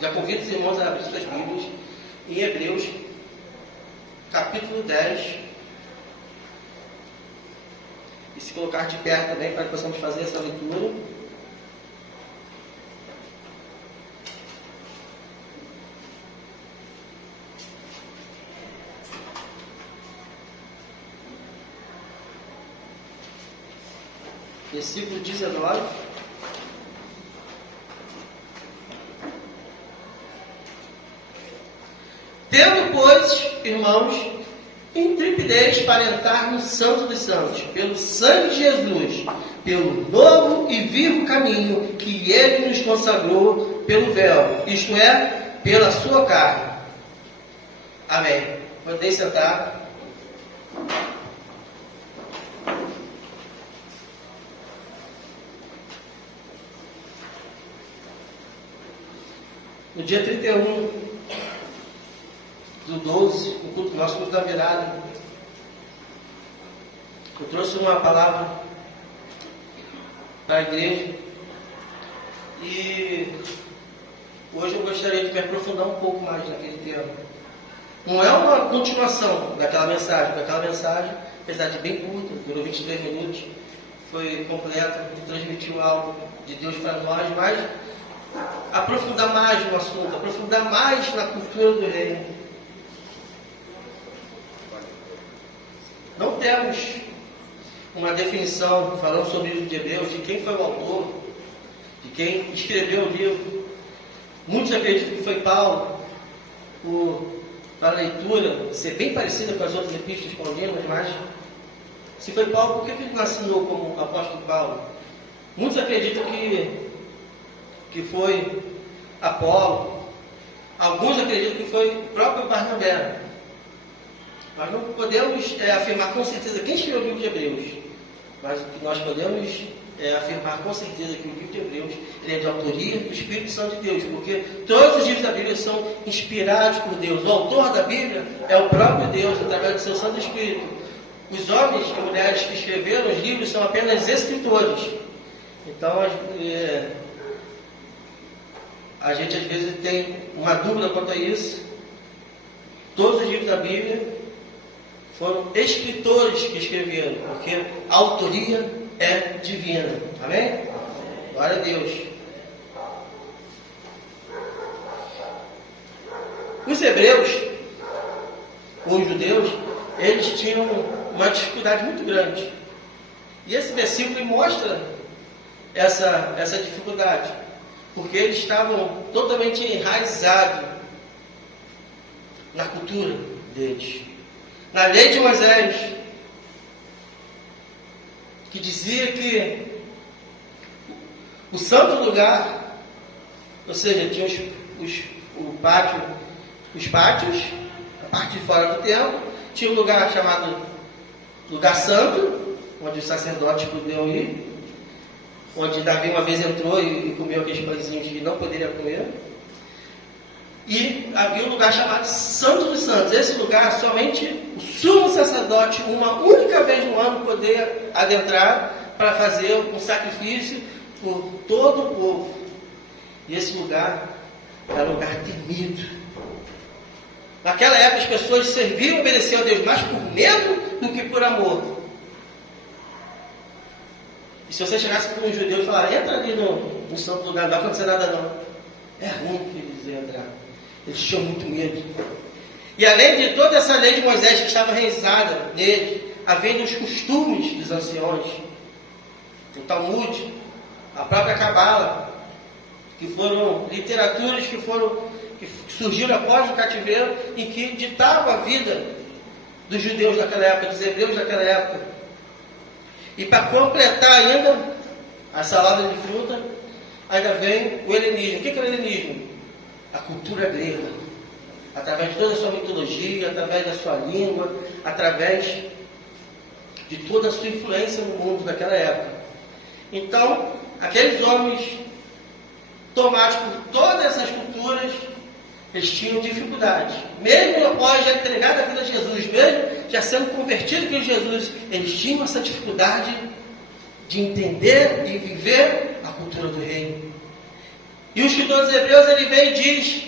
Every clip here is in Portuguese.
Já convido os irmãos a abrir suas Bíblias em Hebreus, capítulo 10. E se colocar de pé também para que possamos fazer essa leitura. Versículo 19. Tendo, pois, irmãos, intrepidez para entrar no Santo dos Santos, pelo sangue de Jesus, pelo novo e vivo caminho que Ele nos consagrou pelo véu, isto é, pela sua carne. Amém. Podem sentar. No dia 31 do 12, no culto nosso, culto da virada, eu trouxe uma palavra para a igreja e hoje eu gostaria de me aprofundar um pouco mais naquele tema. Não é uma continuação daquela mensagem, apesar de bem curta, durou 23 minutos, foi completa, transmitiu algo de Deus para nós, mas aprofundar mais no assunto, aprofundar mais na cultura do reino. Não temos uma definição falando sobre o livro de Hebreus, de quem foi o autor, de quem escreveu o livro. Muitos acreditam que foi Paulo, para a leitura ser bem parecida com as outras epístolas paulinas, mas se foi Paulo, por que ele não assinou como apóstolo Paulo? Muitos acreditam que foi Apolo, alguns acreditam que foi o próprio Barnabé. Nós não podemos afirmar com certeza quem escreveu o livro de Hebreus, mas o que nós podemos afirmar com certeza que o livro de Hebreus ele é de autoria do Espírito Santo de Deus, porque todos os livros da Bíblia são inspirados por Deus. O autor da Bíblia é o próprio Deus, através do seu Santo Espírito. Os homens e mulheres que escreveram os livros são apenas escritores. Então, a gente às vezes tem uma dúvida quanto a isso. Todos os livros da Bíblia foram escritores que escreveram, porque a autoria é divina. Amém? Glória a Deus. Os hebreus, os judeus, eles tinham uma dificuldade muito grande. E esse versículo mostra essa dificuldade, porque eles estavam totalmente enraizados na cultura deles. Na lei de Moisés, que dizia que o santo lugar, ou seja, tinha os pátios, a parte de fora do templo, tinha um lugar chamado lugar santo, onde os sacerdotes podiam ir, onde Davi uma vez entrou e comeu aqueles pãezinhos que não poderia comer. E havia um lugar chamado Santo dos Santos. Esse lugar, somente o sumo sacerdote, uma única vez no ano, poderia adentrar para fazer um sacrifício por todo o povo. E esse lugar era um lugar temido. Naquela época as pessoas serviam e obedeciam a Deus mais por medo do que por amor. E se você chegasse com um judeu e falar, entra ali no santo lugar, não vai acontecer nada não. É ruim que eles iam entrar. Eles tinham muito medo. E além de toda essa lei de Moisés que estava enraizada nele, havendo os costumes dos anciões, o Talmud, a própria Cabala, que foram literaturas que surgiram após o cativeiro e que ditavam a vida dos judeus daquela época, dos hebreus daquela época. E para completar ainda a salada de fruta, ainda vem o helenismo. O que é o helenismo? A cultura grega, através de toda a sua mitologia, através da sua língua, através de toda a sua influência no mundo daquela época. Então, aqueles homens tomados por todas essas culturas, eles tinham dificuldade. Mesmo após já entregar a vida a Jesus, mesmo já sendo convertido por Jesus, eles tinham essa dificuldade de entender e viver a cultura do reino. E o escritor dos Hebreus, ele vem e diz: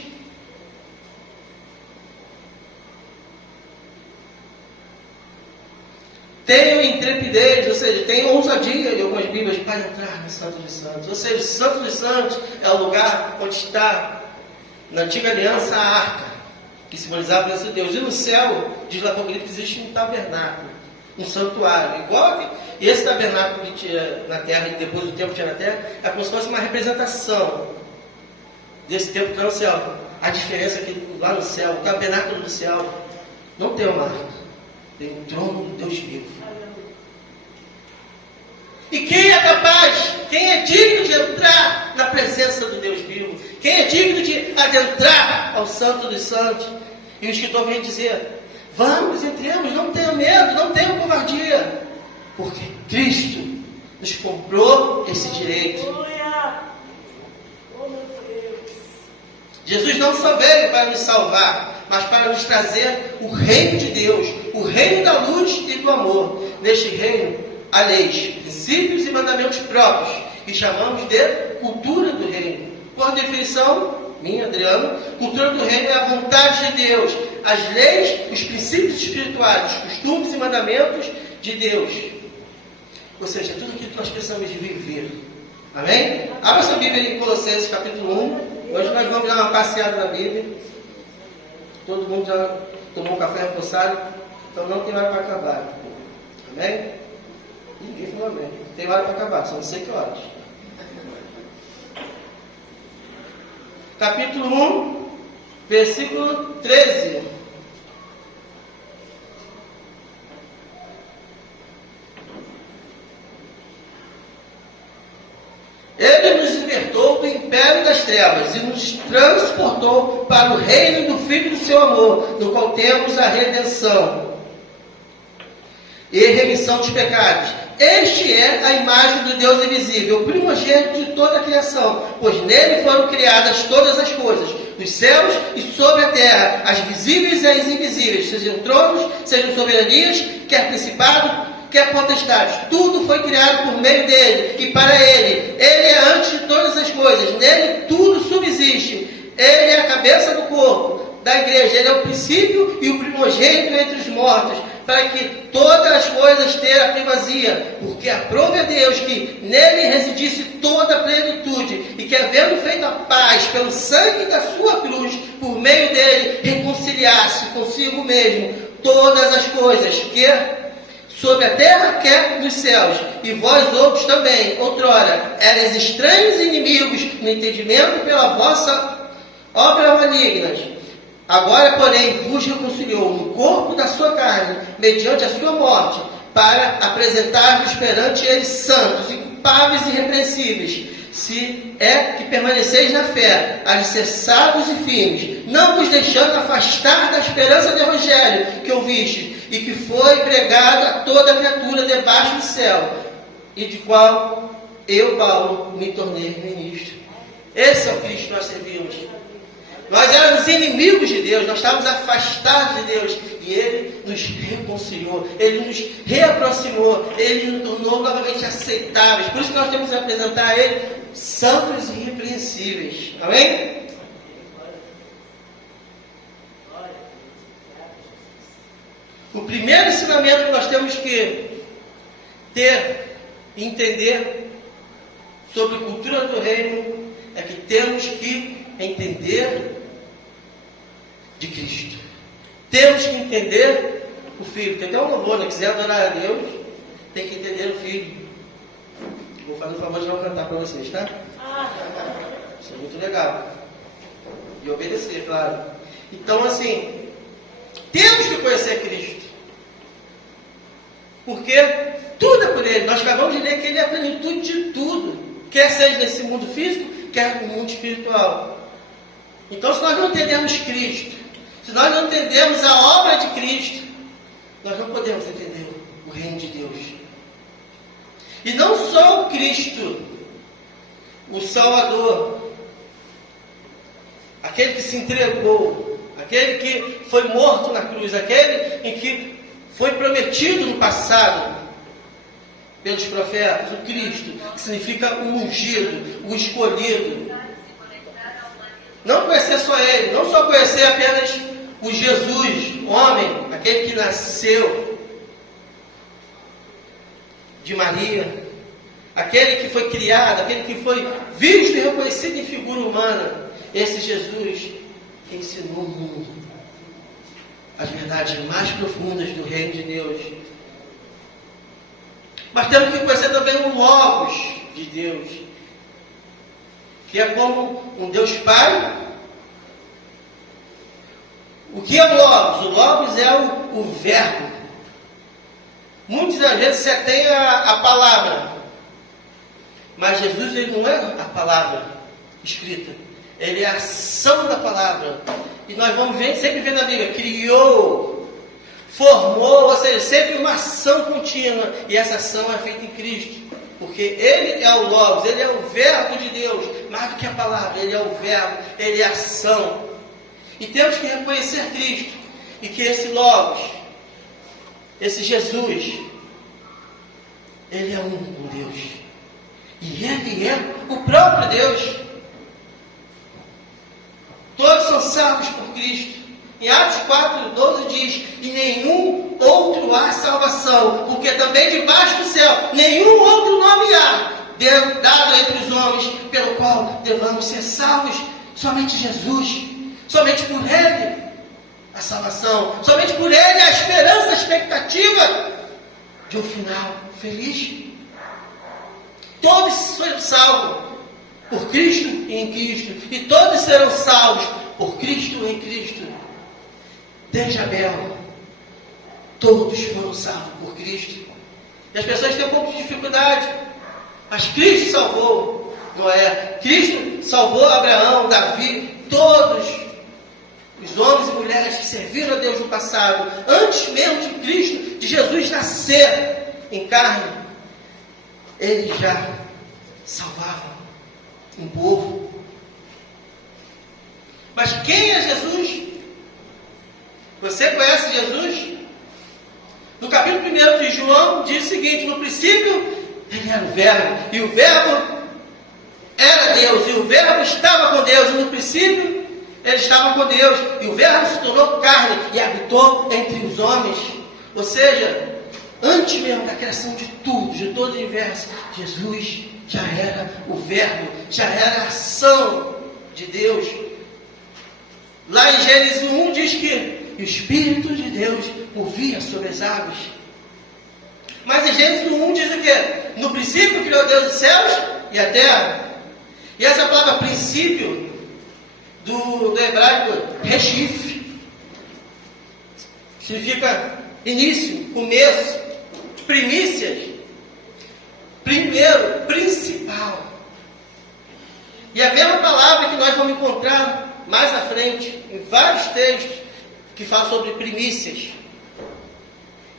tenham intrepidez, ou seja, tenham ousadia em algumas Bíblias para entrar no Santo dos Santos. Ou seja, o Santo dos Santos é o lugar onde está, na antiga aliança, a arca, que simbolizava a presença de Deus. E no céu, diz lá para o Apocalipse, existe um tabernáculo, um santuário. Igual e esse tabernáculo que tinha na terra, e depois do tempo que tinha na terra, é como se fosse uma representação desse tempo que está no céu. A diferença é que lá no céu, o tabernáculo do céu, não tem uma arca, tem um trono do Deus vivo. E quem é capaz, quem é digno de entrar na presença do Deus vivo? Quem é digno de adentrar ao Santo dos Santos? E o escritor vem dizer: vamos, entremos, não tenham medo, não tenham covardia, porque Cristo nos comprou esse direito. Jesus não só veio para nos salvar, mas para nos trazer o reino de Deus, o reino da luz e do amor. Neste reino há leis, princípios e mandamentos próprios, que chamamos de cultura do reino. Por definição, minha, Adriano, cultura do reino é a vontade de Deus, as leis, os princípios espirituais, os costumes e mandamentos de Deus. Ou seja, tudo aquilo que nós precisamos de viver. Amém? Abra sua Bíblia em Colossenses capítulo 1. Hoje nós vamos dar uma passeada na Bíblia. Todo mundo já tomou um café reforçado, então não tem hora para acabar. Amém? Ninguém falou amém. Tem hora para acabar, só não sei que horas. Capítulo 1, versículo 13. Ele nos libertou do império das trevas e nos transportou para o reino do Filho do seu amor, no qual temos a redenção e remissão dos pecados. Este é a imagem do Deus invisível, o primogênito de toda a criação, pois nele foram criadas todas as coisas, dos céus e sobre a terra, as visíveis e as invisíveis, sejam tronos, sejam soberanias, quer principado, quer potestades. Tudo foi criado por meio dele e para ele. Ele é antes de todas as coisas, nele tudo subsiste. Ele é a cabeça do corpo, da igreja. Ele é o princípio e o primogênito entre os mortos, para que todas as coisas tenham a primazia, porque aprove a Deus que nele residisse toda a plenitude, e que, havendo feito a paz pelo sangue da sua cruz, por meio dele reconciliasse consigo mesmo todas as coisas, quer sobre a terra, quer nos céus. E vós outros também, outrora, erais estranhos e inimigos no entendimento pela vossa obra malignas. Agora, porém, vos reconciliou no corpo da sua carne, mediante a sua morte, para apresentar-vos perante ele santos, inculpáveis e irrepreensíveis, se é que permaneceis na fé, alicerçados e firmes, não vos deixando afastar da esperança do Evangelho que ouvistes, e que foi pregado a toda criatura debaixo do céu, e de qual eu, Paulo, me tornei ministro. Esse é o Cristo que nós servimos. Nós éramos inimigos de Deus, nós estávamos afastados de Deus, e Ele nos reconciliou, Ele nos reaproximou, Ele nos tornou novamente aceitáveis. Por isso que nós temos que apresentar a Ele santos e irrepreensíveis. Amém? O primeiro ensinamento que nós temos que ter e entender sobre a cultura do reino é que temos que entender de Cristo. Temos que entender o Filho. Tem até um louvor, né? Quiser adorar a Deus, tem que entender o Filho. Vou fazer o favor de não cantar para vocês, tá? Isso é muito legal. E obedecer, claro. Então, assim, temos que conhecer Cristo. Porque tudo é por Ele. Nós acabamos de ler que Ele é a plenitude de tudo. Quer seja nesse mundo físico, quer no mundo espiritual. Então, se nós não entendemos Cristo, se nós não entendemos a obra de Cristo, nós não podemos entender o reino de Deus. E não só o Cristo, o Salvador, aquele que se entregou, aquele que foi morto na cruz, aquele em que foi prometido no passado pelos profetas, o Cristo, que significa o ungido, o escolhido, Não conhecer só Ele, não só conhecer apenas o Jesus, o homem, aquele que nasceu de Maria, aquele que foi criado, aquele que foi visto e reconhecido em figura humana, esse Jesus que ensinou o mundo as verdades mais profundas do reino de Deus. Mas temos que conhecer também o Logos de Deus, que é como um Deus Pai. O que é o Logos? O Logos é o verbo. Muitas das vezes você tem a palavra, mas Jesus ele não é a palavra escrita, ele é a ação da palavra. E nós vamos sempre ver na Bíblia, criou, formou, ou seja, sempre uma ação contínua, e essa ação é feita em Cristo, porque Ele é o Logos, Ele é o verbo de Deus, mais do que a palavra, Ele é o verbo, Ele é a ação. E temos que reconhecer Cristo, e que esse Logos, esse Jesus, Ele é um com Deus, e Ele é o próprio Deus. Todos são salvos por Cristo. Em Atos 4:12 diz: e nenhum outro há salvação, porque também debaixo do céu nenhum outro nome há dado entre os homens, pelo qual devamos ser salvos. Somente Jesus, somente por Ele a salvação, somente por Ele a esperança, a expectativa de um final feliz. Todos foram salvos por Cristo e em Cristo, e todos serão salvos por Cristo e em Cristo. Desde Abel, todos foram salvos por Cristo. E as pessoas têm um pouco de dificuldade, mas Cristo salvou Noé, Cristo salvou Abraão, Davi, todos os homens e mulheres que serviram a Deus no passado, antes mesmo de Cristo, de Jesus nascer em carne, Ele já salvava um povo. Mas quem é Jesus? Você conhece Jesus? No capítulo 1 de João diz o seguinte: no princípio Ele era o verbo, e o verbo era Deus, e o verbo estava com Deus, e no princípio Ele estava com Deus, e o verbo se tornou carne e habitou entre os homens. Ou seja, antes mesmo da criação de tudo, de todo o universo, Jesus já era o verbo, já era a ação de Deus. Lá em Gênesis 1 diz que o Espírito de Deus movia sobre as águas. Mas em Gênesis 1 diz o quê? No princípio criou Deus os céus e a terra. E essa palavra princípio, do hebraico reshif, significa início, começo, primícias, primeiro, principal. E a mesma palavra que nós vamos encontrar mais à frente, em vários textos que falam sobre primícias.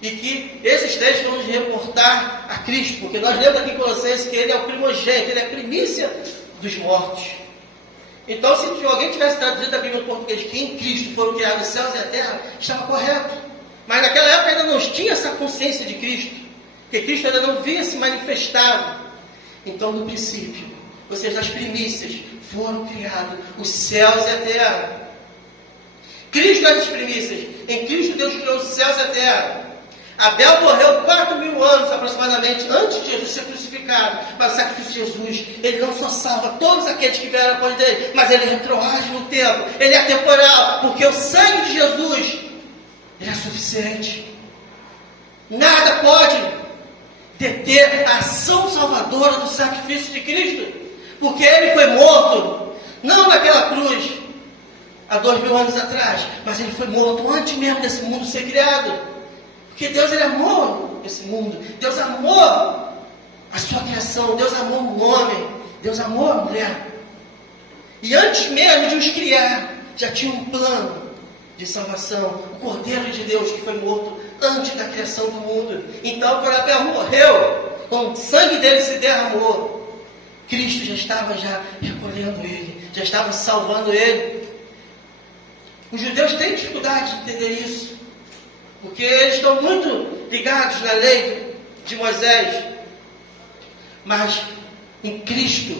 E que esses textos vão nos reportar a Cristo, porque nós lemos aqui em Colossenses que Ele é o primogênito, Ele é a primícia dos mortos. Então, se alguém tivesse traduzido a Bíblia em português que em Cristo foram criados os céus e a terra, estava correto. Mas naquela época ainda não tinha essa consciência de Cristo, porque Cristo ainda não vinha se manifestado. Então, no princípio, ou seja, nas primícias, foram criados os céus e a terra. Cristo é as primícias. Em Cristo Deus criou os céus e a terra. Abel morreu 4.000 anos aproximadamente antes de Jesus ser crucificado. Mas o sacrifício de Jesus, ele não só salva todos aqueles que vieram após dele, mas ele retroage no tempo. Ele é atemporal, porque o sangue de Jesus, ele é suficiente. Nada pode deter a ação salvadora do sacrifício de Cristo. Porque ele foi morto, não naquela cruz, há 2.000 anos atrás, mas ele foi morto antes mesmo desse mundo ser criado. Porque Deus ele amou esse mundo, Deus amou a sua criação, Deus amou o homem, Deus amou a mulher. E antes mesmo de os criar, já tinha um plano de salvação, o Cordeiro de Deus que foi morto antes da criação do mundo. Então, quando Abel morreu, quando o sangue dele se derramou, Cristo já estava recolhendo ele, já estava salvando ele. Os judeus têm dificuldade de entender isso, porque eles estão muito ligados na lei de Moisés. Mas em Cristo,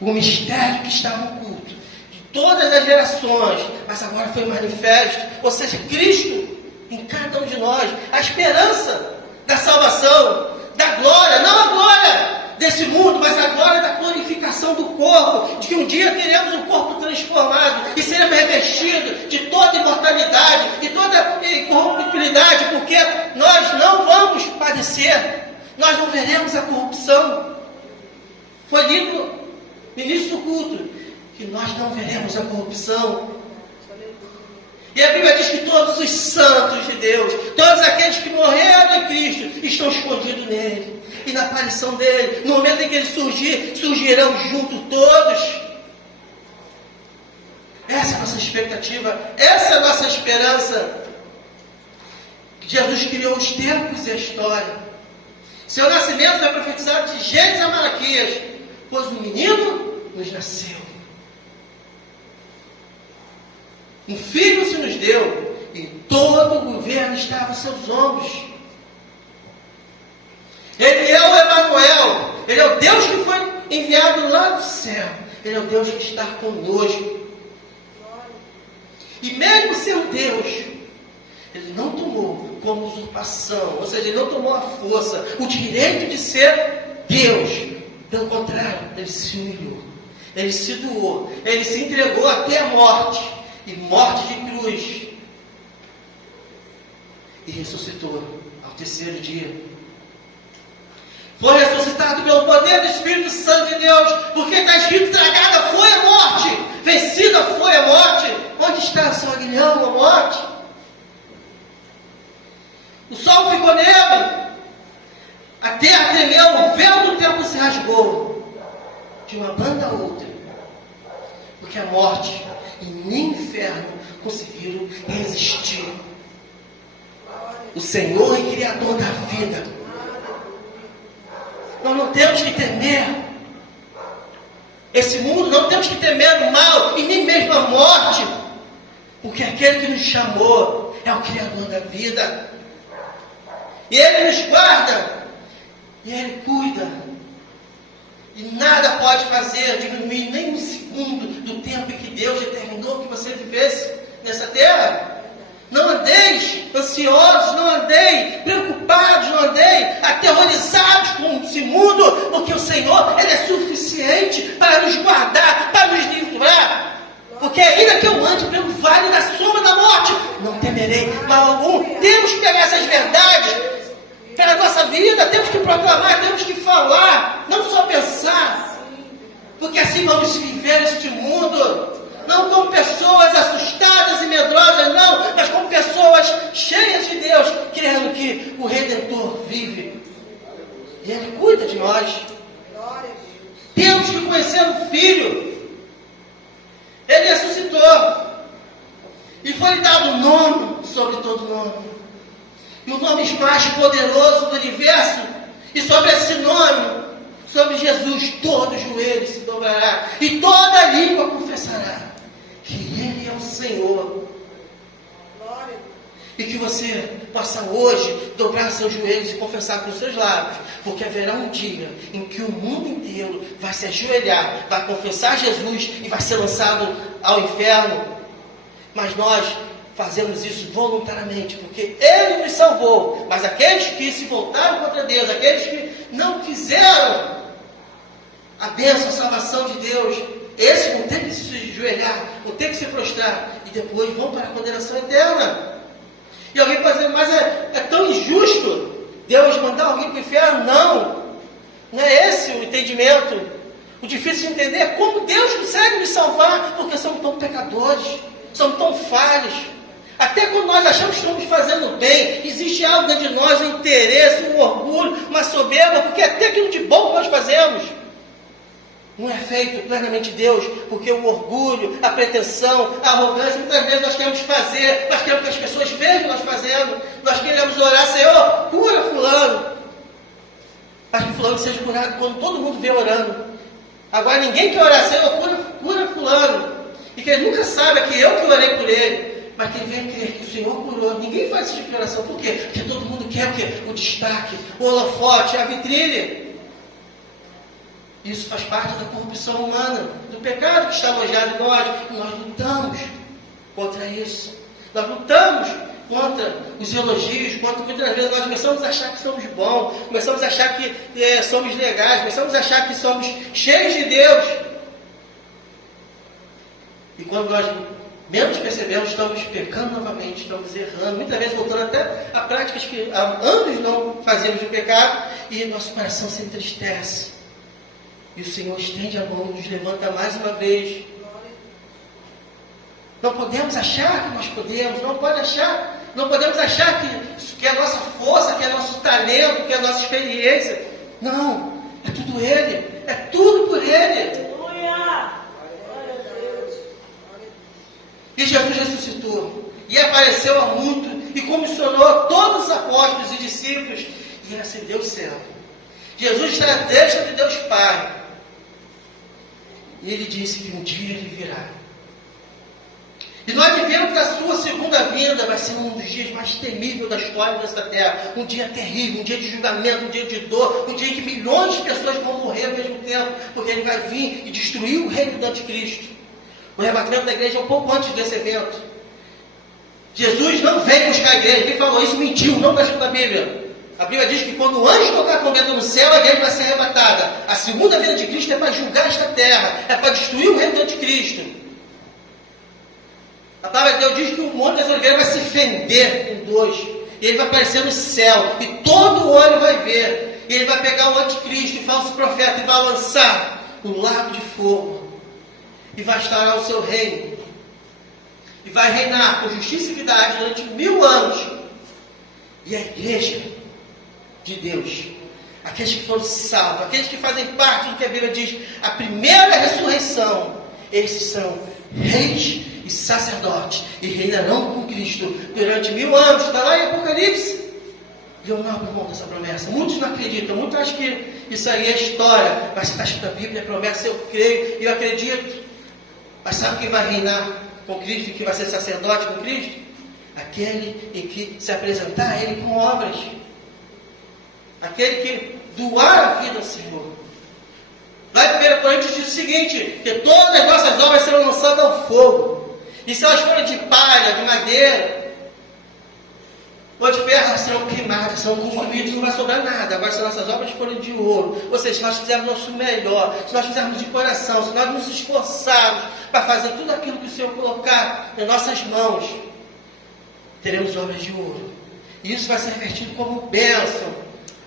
o mistério que estava oculto, de todas as gerações, mas agora foi manifesto, ou seja, Cristo em cada um de nós, a esperança da salvação, da glória, não a glória desse mundo, mas a glória da glorificação do corpo, de que um dia teremos um corpo transformado e seremos revestidos de toda imortalidade e toda incorruptibilidade, porque nós não vamos padecer, nós não veremos a corrupção. Foi lido no início do culto que nós não veremos a corrupção. E a Bíblia diz que todos os santos de Deus, todos aqueles que morreram em Cristo, estão escondidos nele. E na aparição dele, no momento em que ele surgir, surgirão junto todos. Essa é a nossa expectativa, essa é a nossa esperança. Jesus criou os tempos e a história. Seu nascimento foi profetizado de Gênesis a Malaquias, pois um menino nos nasceu. Um filho se nos deu, e todo o governo estava a seus ombros. Ele é o Emanuel, ele é o Deus que foi enviado lá do céu, ele é o Deus que está conosco. E mesmo sendo Deus, ele não tomou como usurpação, ou seja, ele não tomou a força, o direito de ser Deus. Pelo contrário, ele se humilhou, ele se doou, ele se entregou até a morte, e morte de cruz, e ressuscitou ao terceiro dia. Foi ressuscitado pelo poder do Espírito Santo de Deus, porque está escrito: tragada foi a morte, vencida foi a morte. Onde está o seu aguilhão, a morte? O sol ficou negro, a terra tremeu, o véu do tempo se rasgou de uma banda a outra, porque a morte e nem o inferno conseguiram resistir. O Senhor e Criador da vida. Nós não temos que temer esse mundo, não temos que temer o mal e nem mesmo a morte, porque aquele que nos chamou é o Criador da vida. E Ele nos guarda, e Ele cuida. E nada pode fazer diminuir nem um segundo do tempo que Deus determinou que você vivesse nessa terra. Não andeis ansiosos, não andei preocupados, não andei aterrorizados com esse mundo, porque o Senhor, Ele é suficiente para nos guardar, para nos livrar. Porque ainda que eu ande pelo vale da sombra da morte, não temerei mal algum. Temos que pegar essas verdades para a nossa vida, temos que proclamar, temos que falar, não só pensar, porque assim vamos viver este mundo, não como pessoas assustadas e medrosas, não, mas como pessoas cheias de Deus, crendo que o Redentor vive, e Ele cuida de nós. Temos que conhecer o Filho, Ele ressuscitou, e foi dado um nome sobre todo nome, e o nome mais poderoso do universo, e sobre esse nome, sobre Jesus, todo joelho se dobrará, e toda língua confessará que Ele é o Senhor. E que você possa hoje dobrar seus joelhos e confessar com os seus lábios, porque haverá um dia em que o mundo inteiro vai se ajoelhar, vai confessar Jesus e vai ser lançado ao inferno. Mas nós fazemos isso voluntariamente, porque Ele nos salvou. Mas aqueles que se voltaram contra Deus, aqueles que não quiseram a bênção, a salvação de Deus, esses vão ter que se ajoelhar, vão ter que se prostrar, e depois vão para a condenação eterna. E alguém pode dizer: mas é tão injusto Deus mandar alguém para o inferno? Não é esse o entendimento. O difícil de entender é como Deus consegue nos salvar, porque somos tão pecadores, somos tão falhos. Até quando nós achamos que estamos fazendo bem, existe algo dentro de nós, um interesse, um orgulho, uma soberba, porque até aquilo de bom que nós fazemos não é feito plenamente de Deus, porque o orgulho, a pretensão, a arrogância, muitas vezes nós queremos fazer, nós queremos que as pessoas vejam nós fazendo, nós queremos orar: Senhor, cura fulano, para que fulano seja curado, quando todo mundo vê orando. Agora ninguém quer orar: Senhor, cura fulano, e que ele nunca saiba que eu que orei por ele, mas que ele venha crer que o Senhor curou. Ninguém faz esse tipo de oração. Por quê? Porque todo mundo quer o quê? O destaque, o holofote, a vitrine. Isso faz parte da corrupção humana, do pecado que está alojado em nós. E nós lutamos contra isso. Nós lutamos contra os elogios, contra muitas vezes nós começamos a achar que somos bons, começamos a achar que somos legais, começamos a achar que somos cheios de Deus. E quando nós menos percebemos, estamos pecando novamente, estamos errando, muitas vezes voltando até a práticas que há anos não fazemos de pecado, e nosso coração se entristece. E o Senhor estende a mão, nos levanta mais uma vez. Não podemos achar que nós podemos, não podemos achar que é a nossa força, que é nosso talento, que é a nossa experiência. Não, é tudo Ele, é tudo por Ele. E Jesus ressuscitou, e apareceu a muito, e comissionou todos os apóstolos e discípulos, e ele ascendeu ao céu. Jesus está à destra de Deus Pai. E ele disse que um dia ele virá. E nós vivemos que a sua segunda vinda vai ser um dos dias mais temíveis da história desta terra. Um dia terrível, um dia de julgamento, um dia de dor, um dia em que milhões de pessoas vão morrer ao mesmo tempo, porque ele vai vir e destruir o reino do anticristo. O arrebatamento da igreja é um pouco antes desse evento. Jesus não veio buscar a igreja. Quem falou isso mentiu, não está escrito na Bíblia. A Bíblia diz que quando o anjo tocar a trombeta no céu, a igreja vai ser arrebatada. A segunda vinda de Cristo é para julgar esta terra, é para destruir o reino do anticristo. A palavra de Deus diz que o monte das oliveiras vai se fender em dois. E ele vai aparecer no céu. E todo olho vai ver. E ele vai pegar o anticristo e falso profeta e vai lançar no lago de fogo. E vai instaurar o seu reino. E vai reinar com justiça e equidade durante 1000 anos. E a igreja de Deus, aqueles que foram salvos, aqueles que fazem parte do que a Bíblia diz, a primeira ressurreição, esses são reis e sacerdotes, e reinarão com Cristo durante 1000 anos. Está lá em Apocalipse. E eu não abro mão dessa promessa. Muitos não acreditam, muitos acham que isso aí é história, mas está escrito na Bíblia, é promessa, eu creio, eu acredito. Mas sabe quem vai reinar com Cristo, que vai ser sacerdote com Cristo? Aquele em que se apresentar a Ele com obras. Aquele que doar a vida ao Senhor. Lá em 1 Coríntios diz o seguinte, que todas as nossas obras serão lançadas ao fogo. E se elas forem de palha, de madeira, ou de ferro, elas serão queimadas, serão consumidas, não vai sobrar nada. Agora, se nossas obras forem de ouro, ou seja, se nós fizermos o nosso melhor, se nós fizermos de coração, se nós nos esforçarmos para fazer tudo aquilo que o Senhor colocar em nossas mãos, teremos obras de ouro. E isso vai ser revertido como bênção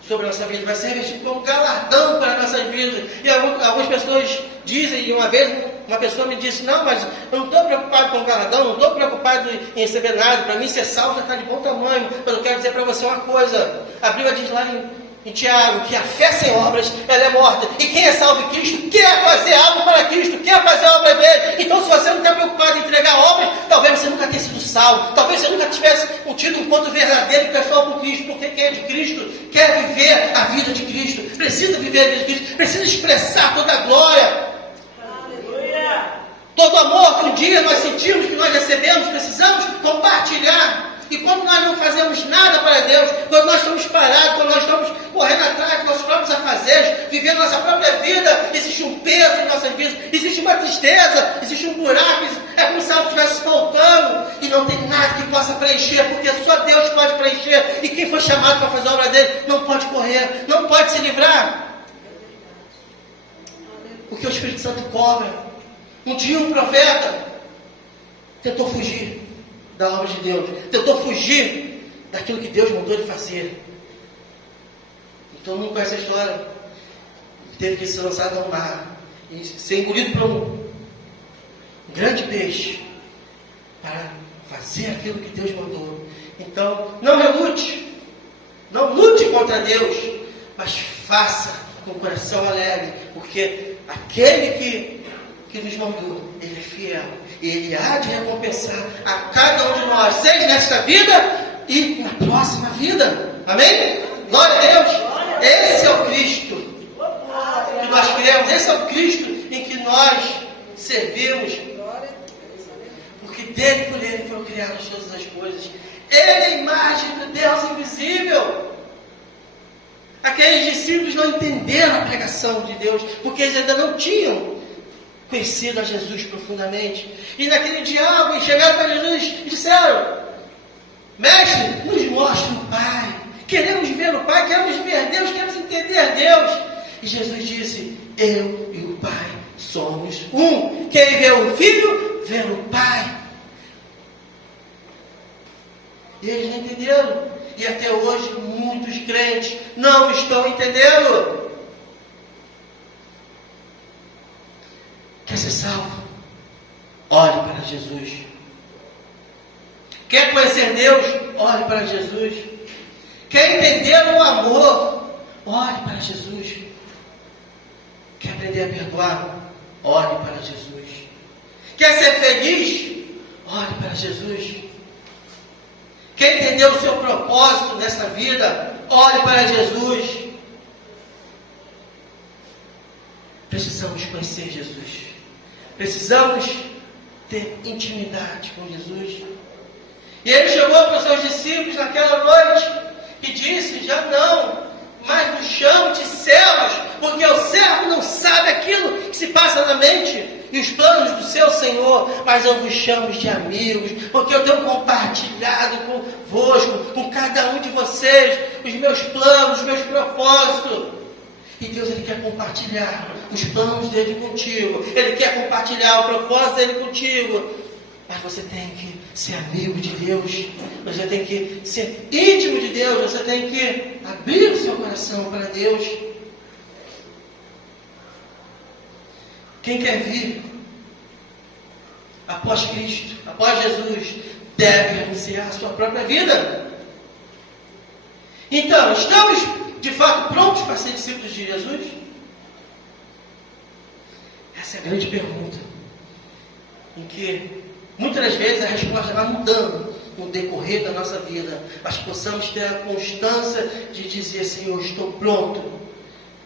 sobre a nossa vida, vai ser revestido como galardão para as nossas vidas. E algumas pessoas dizem, e uma vez uma pessoa me disse, não, mas eu não estou preocupado com o galardão, não estou preocupado em receber nada, para mim ser salvo já está de bom tamanho, mas eu quero dizer para você uma coisa, a Bíblia diz lá em Tiago, que a fé sem obras, ela é morta, e quem é salvo em Cristo, quer fazer algo para Cristo, quer fazer a obra dele. Então, se você não está preocupado em entregar obras, talvez você nunca tenha sido salvo, talvez você nunca tivesse tido um encontro verdadeiro e pessoal com Cristo, porque quem é de Cristo quer viver a vida de Cristo, precisa viver a vida de Cristo, precisa expressar toda a glória, todo o amor que um dia nós sentimos, que nós recebemos, precisamos compartilhar. E quando nós não fazemos nada para Deus, quando nós estamos parados, quando nós estamos correndo atrás dos nossos próprios afazeres, vivendo nossa própria vida, existe um peso em nossas vidas, existe uma tristeza, existe um buraco, é como se algo estivesse faltando e não tem nada que possa preencher, porque só Deus pode preencher, e quem foi chamado para fazer a obra dele não pode correr, não pode se livrar, porque o Espírito Santo cobra. Um dia um profeta tentou fugir da obra de Deus, tentou fugir daquilo que Deus mandou ele fazer. Então não conhece a história. Ele teve que ser lançado ao mar e ser engolido por um grande peixe para fazer aquilo que Deus mandou. Então não relute, não lute contra Deus, mas faça com o coração alegre, porque aquele que nos mandou, Ele é fiel, e Ele há de recompensar a cada um de nós, seja nesta vida e na próxima vida. Amém? Glória a Deus! Esse é o Cristo que nós criamos, esse é o Cristo em que nós servimos, porque dele e por Ele foram criadas todas as coisas. Ele é a imagem do Deus invisível. Aqueles discípulos não entenderam a pregação de Deus, porque eles ainda não tinham conhecido a Jesus profundamente. E naquele diálogo, chegaram para Jesus e disseram: Mestre, nos mostre o Pai. Queremos ver o Pai, queremos ver Deus, queremos entender Deus. E Jesus disse: eu e o Pai somos um. Quem vê o Filho, vê o Pai. E eles não entenderam. E até hoje muitos crentes não estão entendendo. Quer ser salvo? Olhe para Jesus. Quer conhecer Deus? Olhe para Jesus. Quer entender o amor? Olhe para Jesus. Quer aprender a perdoar? Olhe para Jesus. Quer ser feliz? Olhe para Jesus. Quer entender o seu propósito nessa vida? Olhe para Jesus. Precisamos conhecer Jesus. Precisamos ter intimidade com Jesus. E ele chegou para os seus discípulos naquela noite e disse: já não, mas nos chamo de servos, porque o servo não sabe aquilo que se passa na mente e os planos do seu Senhor, mas eu vos chamo de amigos, porque eu tenho compartilhado convosco, com cada um de vocês, os meus planos, os meus propósitos. E Deus, Ele quer compartilhar os planos dele contigo, Ele quer compartilhar o propósito dele contigo, mas você tem que ser amigo de Deus, você tem que ser íntimo de Deus, você tem que abrir o seu coração para Deus. Quem quer vir após Cristo, após Jesus, deve renunciar à sua própria vida. Então, estamos de fato prontos para ser discípulos de Jesus? Essa é a grande pergunta, em que muitas das vezes a resposta vai mudando no decorrer da nossa vida, mas possamos ter a constância de dizer: Senhor, estou pronto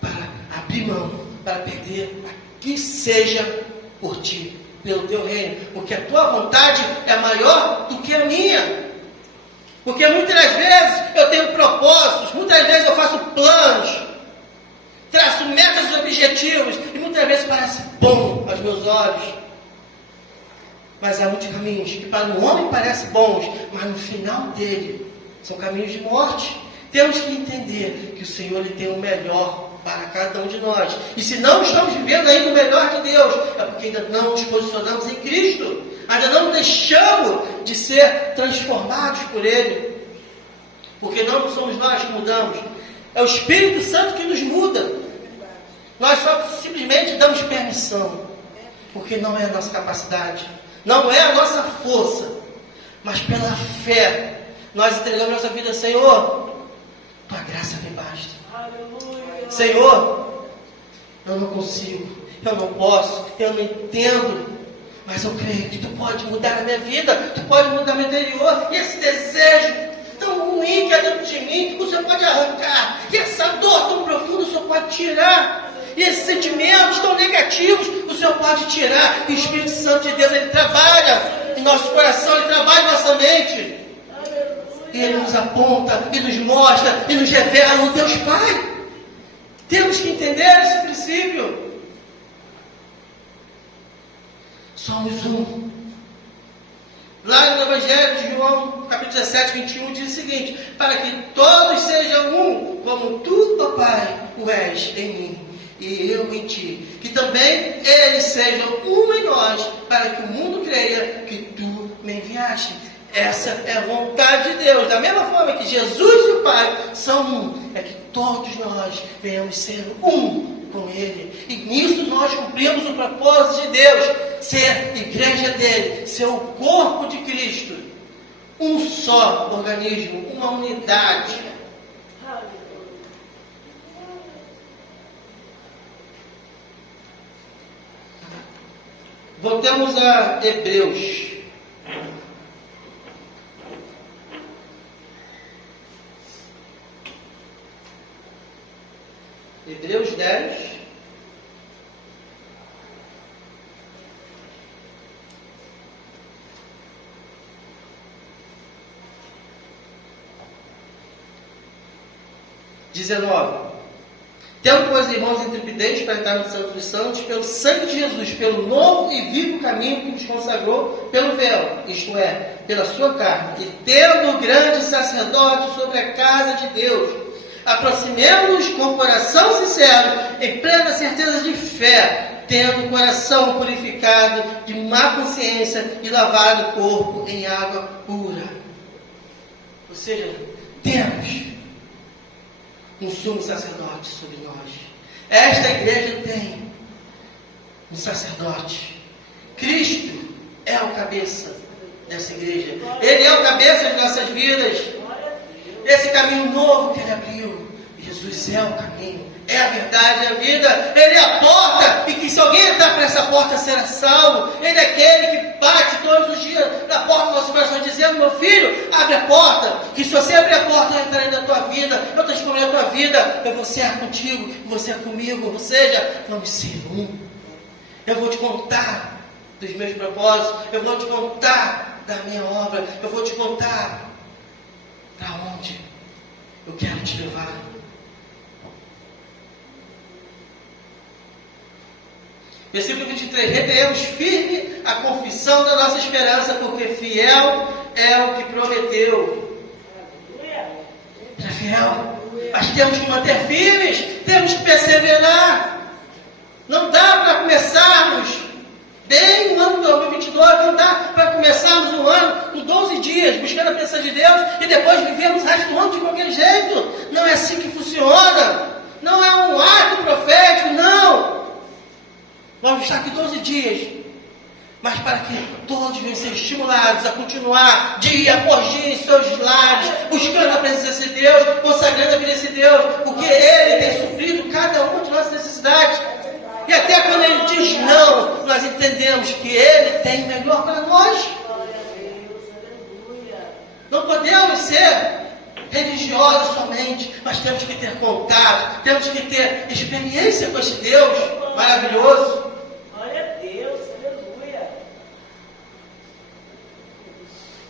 para abrir mão, para perder que seja por ti, pelo teu reino, porque a tua vontade é maior do que a minha. Porque muitas das vezes eu tenho propósitos, muitas vezes eu faço planos, traço metas e objetivos, e muitas vezes parece bom aos meus olhos. Mas há muitos caminhos que para o homem parecem bons, mas no final dele são caminhos de morte. Temos que entender que o Senhor, Ele tem o melhor para cada um de nós. E se não estamos vivendo ainda o melhor de Deus, é porque ainda não nos posicionamos em Cristo. Ainda não deixamos de ser transformados por Ele. Porque não somos nós que mudamos. É o Espírito Santo que nos muda. Nós só simplesmente damos permissão. Porque não é a nossa capacidade. Não é a nossa força. Mas pela fé, nós entregamos nossa vida. Senhor, Tua graça me basta. Senhor, eu não consigo, eu não posso, eu não entendo, mas eu creio que Tu pode mudar a minha vida, Tu pode mudar meu interior, e esse desejo tão ruim que é dentro de mim, o Senhor pode arrancar, e essa dor tão profunda o Senhor pode tirar, e esses sentimentos tão negativos o Senhor pode tirar, e o Espírito Santo de Deus, Ele trabalha em nosso coração, Ele trabalha em nossa mente, e Ele nos aponta, e nos mostra, e nos revela o Deus Pai. Temos que entender esse princípio. Somos um. Lá no Evangelho de João, capítulo 17, 21, diz o seguinte: para que todos sejam um, como Tu, ó Pai, o és em mim, e eu em Ti. Que também eles sejam um em nós, para que o mundo creia que Tu me enviaste. Essa é a vontade de Deus. Da mesma forma que Jesus e o Pai são um, é que todos nós venhamos ser um com Ele. E nisso nós cumprimos o propósito de Deus, ser igreja dele, ser o corpo de Cristo. Um só organismo, uma unidade. Voltemos a Hebreus. Hebreus 10. 19. Tendo, pois, irmãos, intrepidez para entrar no Santo dos Santos, pelo sangue de Jesus, pelo novo e vivo caminho que nos consagrou pelo véu, isto é, pela sua carne, e tendo o grande sacerdote sobre a casa de Deus, aproximemo-nos com coração sincero, em plena certeza de fé, tendo o coração purificado de má consciência e lavado o corpo em água pura. Ou seja, temos um sumo sacerdote sobre nós. Esta igreja tem um sacerdote. Cristo é o cabeça dessa igreja. Ele é o cabeça de nossas vidas. Esse caminho novo que Ele abriu. Jesus é o caminho, é a verdade, é a vida. Ele é a porta, e que se alguém entrar por essa porta será salvo. Ele é aquele que bate todos os dias na porta do nosso coração, dizendo: meu filho, abre a porta, que se você abrir a porta, eu entrarei na tua vida, eu transformarei a tua vida, eu vou ser contigo, você é comigo, ou seja, vamos ser um. Eu vou te contar dos meus propósitos, eu vou te contar da minha obra, eu vou te contar para onde eu quero te levar. Versículo 23. Retenhamos firme a confissão da nossa esperança, porque fiel é o que prometeu. É fiel. Mas temos que manter firmes, temos que perseverar. Não dá para começarmos bem o ano 2022, não dá para começarmos o ano com 12 dias, buscando a presença de Deus, e depois vivemos o resto do ano de qualquer jeito. Não é assim que funciona. Não é um ato profético, não. Vamos estar aqui 12 dias, mas para que todos venham ser estimulados a continuar dia após dia em seus lares, buscando a presença de Deus, consagrando a vida de Deus, porque Ele tem suprido cada uma de nossas necessidades. E até quando Ele diz não, nós entendemos que Ele tem o melhor para nós. Não podemos ser religiosos somente, mas temos que ter contato, temos que ter experiência com esse Deus maravilhoso.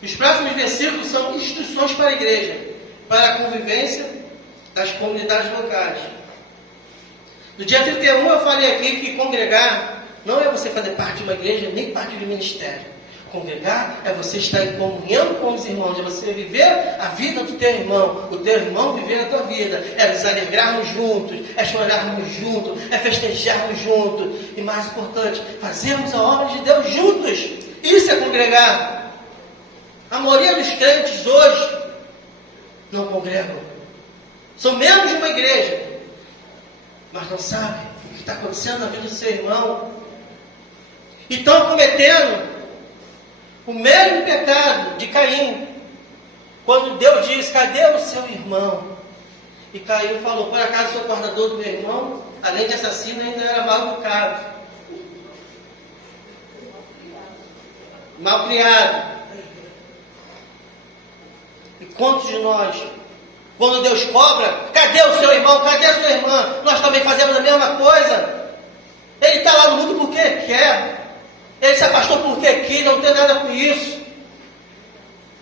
Os próximos versículos são instruções para a igreja, para a convivência das comunidades locais. No dia 31 eu falei aqui que congregar não é você fazer parte de uma igreja, nem parte de um ministério. Congregar é você estar em comunhão com os irmãos, é você viver a vida do teu irmão, o teu irmão viver a tua vida, é nos alegrarmos juntos, é chorarmos juntos, é festejarmos juntos, e mais importante, fazermos a obra de Deus juntos. Isso é congregar. A maioria dos crentes hoje não congregam. São membros de uma igreja, mas não sabem o que está acontecendo na vida do seu irmão. E estão cometendo o mesmo pecado de Caim. Quando Deus disse: cadê o seu irmão? E Caim falou: por acaso sou guardador do meu irmão? Além de assassino, ainda era mal educado, mal criado. E quantos de nós, quando Deus cobra, cadê o seu irmão, cadê a sua irmã? Nós também fazemos a mesma coisa. Ele está lá no mundo porque quer. Ele se afastou porque quis, não tem nada com isso.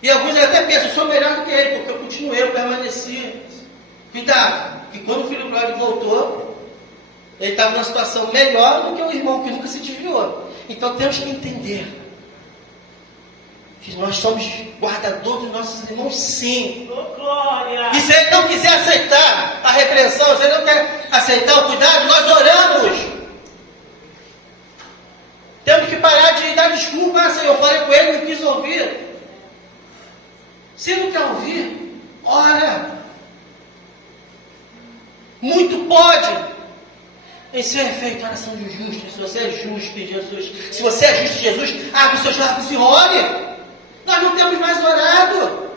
E alguns até pensam: eu sou melhor do que ele, porque eu continuei, eu permaneci. Cuidado, que quando o filho pródigo voltou, ele estava numa situação melhor do que o irmão que nunca se desviou. Então temos que entender que nós somos guardadores dos nossos irmãos, sim. Glória. E se ele não quiser aceitar a repreensão, se ele não quer aceitar o cuidado, nós oramos. Temos que parar de dar desculpa. Ah, Senhor, eu falei com ele, não quis ouvir. Se não quer ouvir, ora. Muito pode em ser feito a oração de justo. Se você é justo em Jesus, se você é justo em Jesus, abre os seus lábios e ore. Nós não temos mais orado.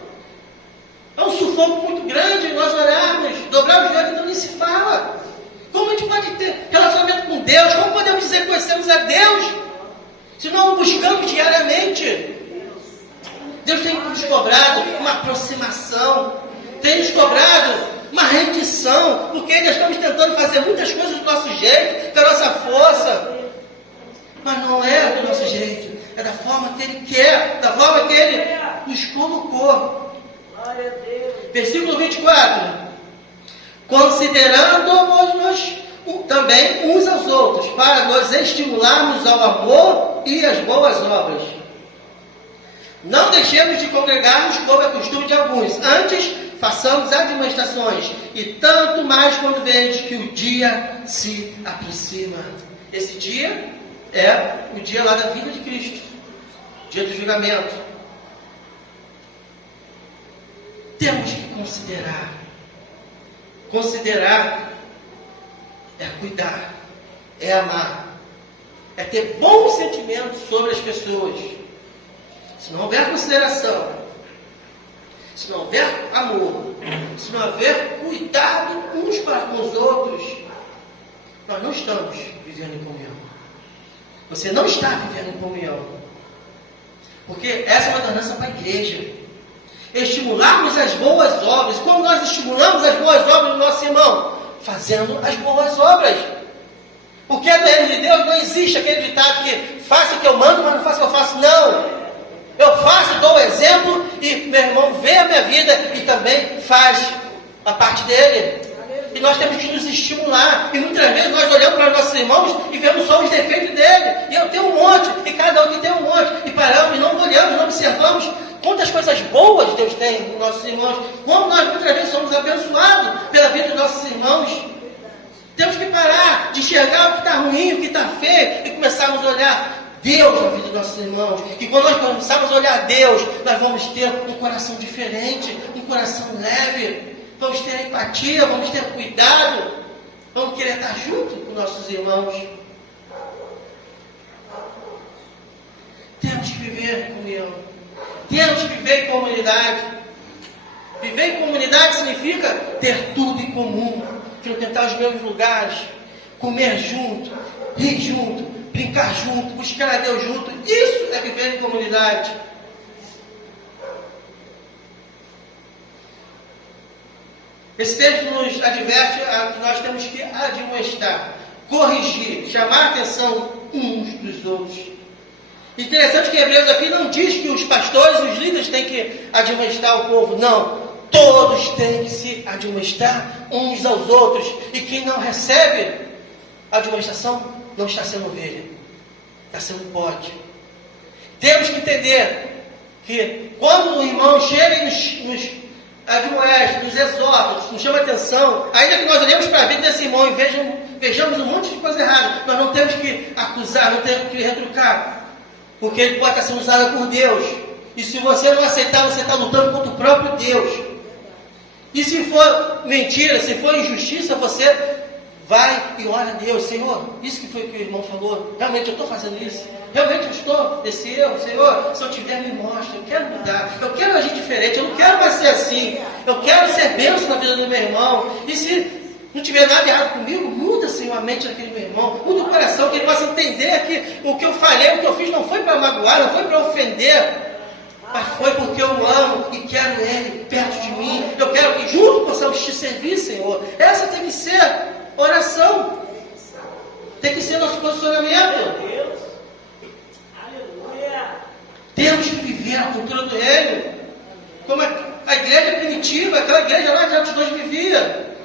É um sufoco muito grande nós orarmos, dobrar os joelhos, então nem se fala. Como a gente pode ter relacionamento com Deus? Como podemos dizer que conhecemos a Deus se não o buscamos diariamente? Deus tem nos cobrado uma aproximação, tem nos cobrado uma rendição, porque ainda estamos tentando fazer muitas coisas do nosso jeito, da nossa força, mas não é do nosso jeito, é da forma que Ele quer, da forma que Ele nos colocou. Versículo 24: considerando-nos também uns aos outros, para nos estimularmos ao amor e às boas obras. Não deixemos de congregarmos como é costume de alguns, antes façamos admoestações, e tanto mais quando vedes que o dia se aproxima. Esse dia é o dia lá da vinda de Cristo, dia do julgamento. Temos que considerar. Considerar é cuidar, é amar, é ter bons sentimentos sobre as pessoas. Se não houver consideração, se não houver amor, se não houver cuidado uns para com os outros, nós não estamos vivendo em comunhão. Você não está vivendo em comunhão. Porque essa é uma ordenança para a igreja. Estimularmos as boas obras. Como nós estimulamos as boas obras do nosso irmão? Fazendo as boas obras. Porque no reino de Deus não existe aquele ditado que faça o que eu mando, mas não faça o que eu faço. Não. Eu faço, dou o exemplo e meu irmão vê a minha vida e também faz a parte dele. E nós temos que nos estimular. E muitas vezes nós olhamos para os nossos irmãos e vemos só os defeitos dele. E eu tenho um monte, e cada um que tem um monte. E paramos, não olhamos, não observamos quantas coisas boas Deus tem nos nossos irmãos. Como nós muitas vezes somos abençoados pela vida dos nossos irmãos. Temos que parar de enxergar o que está ruim, o que está feio, e começarmos a olhar Deus na vida dos nossos irmãos. E quando nós começarmos a olhar Deus, nós vamos ter um coração diferente, um coração leve. Vamos ter empatia, vamos ter cuidado, vamos querer estar junto com nossos irmãos. Temos que viver em comunhão. Temos que viver em comunidade. Viver em comunidade significa ter tudo em comum, frequentar os mesmos lugares, comer junto, rir junto, brincar junto, buscar a Deus junto. Isso é viver em comunidade. Esse texto nos adverte a que nós temos que admoestar, corrigir, chamar a atenção uns dos outros. Interessante que Hebreus aqui não diz que os pastores, os líderes têm que admoestar o povo. Não, todos têm que se admoestar uns aos outros. E quem não recebe a admoestação não está sendo ovelha, está sendo bode. Temos que entender que quando o irmão chega e nos admoeste, nos exorta, nos chama atenção, ainda que nós olhemos para a vida desse irmão e vejamos um monte de coisa errada, nós não temos que acusar, não temos que retrucar, porque ele pode estar sendo usado por Deus. E se você não aceitar, você está lutando contra o próprio Deus. E se for mentira, se for injustiça, você vai e ora a Deus: Senhor, isso que foi que o irmão falou, realmente eu estou fazendo isso? Realmente eu estou nesse erro? Senhor, se eu tiver, me mostra, eu quero mudar, eu quero agir diferente, eu não quero mais ser assim, eu quero ser bênção na vida do meu irmão. E se não tiver nada errado comigo, muda, Senhor, a mente daquele meu irmão, muda o coração, que ele possa entender que o que eu falei, o que eu fiz não foi para magoar, não foi para ofender, mas foi porque eu o amo e quero ele perto de mim. Eu quero que juntos possamos te servir, Senhor. Essa tem que ser oração, tem que ser nosso posicionamento. Temos que viver a cultura do reino, como a igreja primitiva, aquela igreja lá de Atos 2 vivia.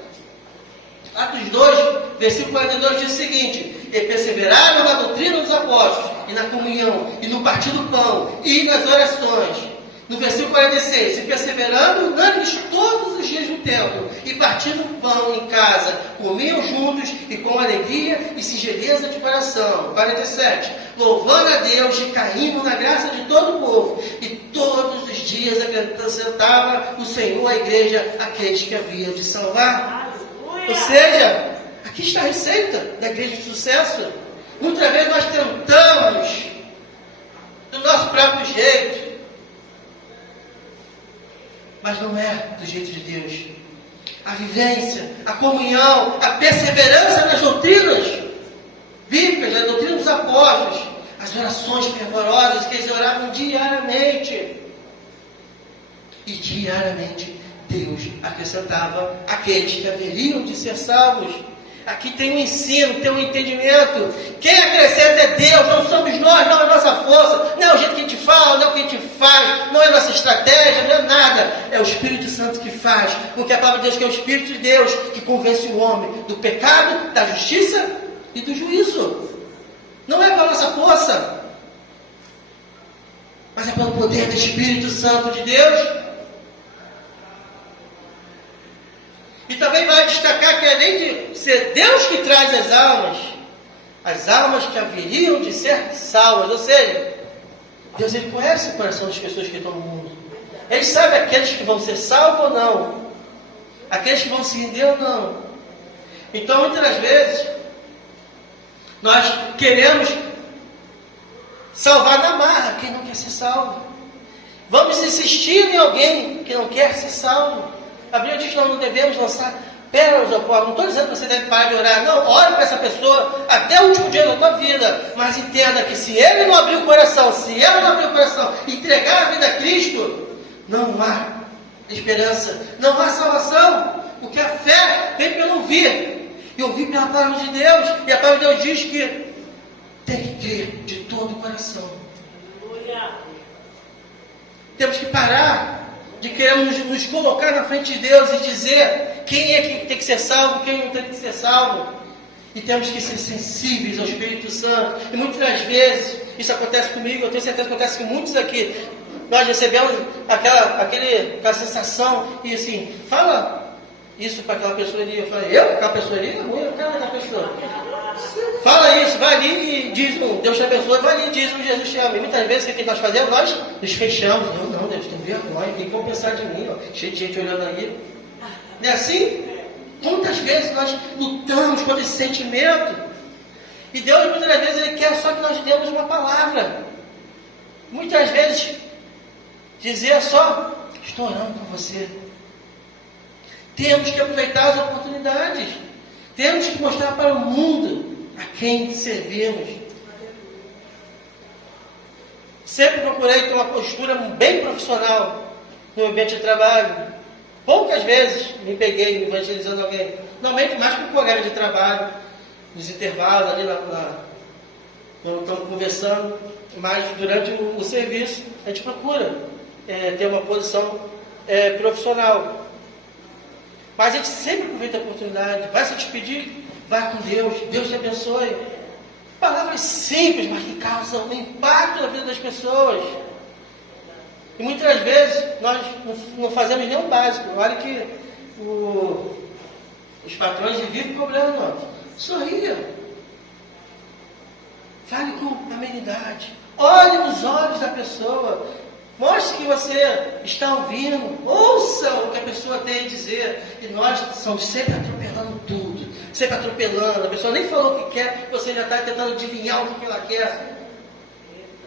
Atos 2, versículo 42 diz o seguinte: e perseveraram na doutrina dos apóstolos, e na comunhão, e no partir do pão, e nas orações. No versículo 46, e perseverando unânimes todos os dias no templo, e partindo o pão em casa, comiam juntos e com alegria e singeleza de coração. 47, louvando a Deus e caindo na graça de todo o povo, e todos os dias acrescentava o Senhor à igreja aqueles que havia de salvar. Ou seja, aqui está a receita da igreja de sucesso. Muitas vezes nós tentamos do nosso próprio jeito, mas não é do jeito de Deus. A vivência, a comunhão, a perseverança nas doutrinas bíblicas, na doutrina dos apóstolos, as orações fervorosas que eles oravam diariamente. E diariamente Deus acrescentava aqueles que haveriam de ser salvos. Aqui tem um ensino, tem um entendimento. Quem acrescenta é Deus, não somos nós, não é nossa força, não é o jeito que a gente fala, não é o que a gente faz, não é nossa estratégia, não é nada. É o Espírito Santo que faz, porque a palavra de Deus que é o Espírito de Deus que convence o homem do pecado, da justiça e do juízo. Não é pela nossa força, mas é pelo poder do Espírito Santo de Deus. E também vai destacar que além de ser Deus que traz as almas que haveriam de ser salvas, ou seja, Deus ele conhece o coração das pessoas que estão no mundo. Ele sabe aqueles que vão ser salvos ou não, aqueles que vão se render ou não. Então, muitas das vezes, nós queremos salvar na marra quem não quer ser salvo. Vamos insistir em alguém que não quer ser salvo. A Bíblia diz que nós não devemos lançar pérolas ao povo. Não estou dizendo que você deve parar de orar. Não, ore para essa pessoa até o último dia da tua vida. Mas entenda que se ele não abrir o coração, se ela não abrir o coração, entregar a vida a Cristo, não há esperança, não há salvação. Porque a fé vem pelo ouvir. E ouvir pela palavra de Deus. E a palavra de Deus diz que tem que crer de todo o coração. Temos que parar de queremos nos colocar na frente de Deus e dizer quem é que tem que ser salvo, quem não tem que ser salvo. E temos que ser sensíveis ao Espírito Santo. E muitas das vezes, isso acontece comigo, eu tenho certeza que acontece com muitos aqui. Nós recebemos aquela sensação, e assim, fala isso para aquela pessoa ali. Eu falei, aquela pessoa ali? Eu quero aquela pessoa. Fala isso, vai ali e diz, Deus te abençoe, vai ali e diz, Jesus te ama. E muitas vezes o que nós fazemos? Nós nos fechamos. Não, Deus tem vergonha, tem como pensar de mim, ó, cheio de gente olhando aí. Não é assim? Quantas vezes nós lutamos contra esse sentimento? E Deus muitas das vezes Ele quer só que nós demos uma palavra. Muitas vezes dizer só, estou orando por você. Temos que aproveitar as oportunidades. Temos que mostrar para o mundo a quem servimos. Sempre procurei ter uma postura bem profissional no ambiente de trabalho. Poucas vezes me peguei evangelizando alguém. Normalmente mais com o colega de trabalho, nos intervalos ali quando estamos conversando. Mas durante o serviço a gente procura ter uma posição profissional. Mas a gente sempre aproveita a oportunidade. Vai se despedir? Vai com Deus. Deus te abençoe. Palavras simples, mas que causam um impacto na vida das pessoas. E muitas vezes nós não fazemos nem o básico. Olha que os patrões vivem cobrando. Sorria. Fale com amenidade. Olhe nos olhos da pessoa. Mostre que você está ouvindo. Ouça o que a pessoa tem a dizer. E nós estamos sempre atropelando tudo. Sempre atropelando. A pessoa nem falou o que quer. Você já está tentando adivinhar o que ela quer.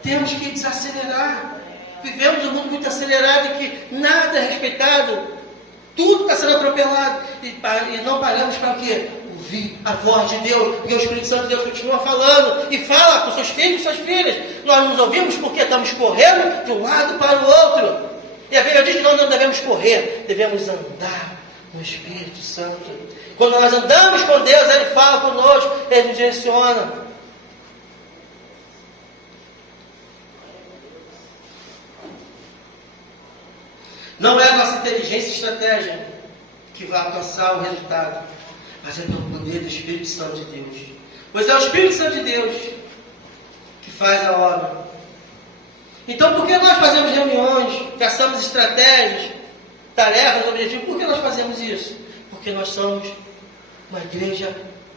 Temos que desacelerar. Vivemos um mundo muito acelerado em que nada é respeitado. Tudo está sendo atropelado. E não paramos para o quê? Ouvir a voz de Deus. E o Espírito Santo de Deus continua falando. E fala com seus filhos e suas filhas. Nós nos ouvimos porque estamos correndo de um lado para o outro. E a Bíblia diz que nós não devemos correr. Devemos andar no Espírito Santo. Quando nós andamos com Deus, Ele fala conosco. Ele nos direciona. Não é a nossa inteligência e estratégia que vai alcançar o resultado, mas é pelo poder do Espírito Santo de Deus. Pois é o Espírito Santo de Deus que faz a obra. Então, por que nós fazemos reuniões, traçamos estratégias, tarefas, objetivos? Por que nós fazemos isso? Porque nós somos uma igreja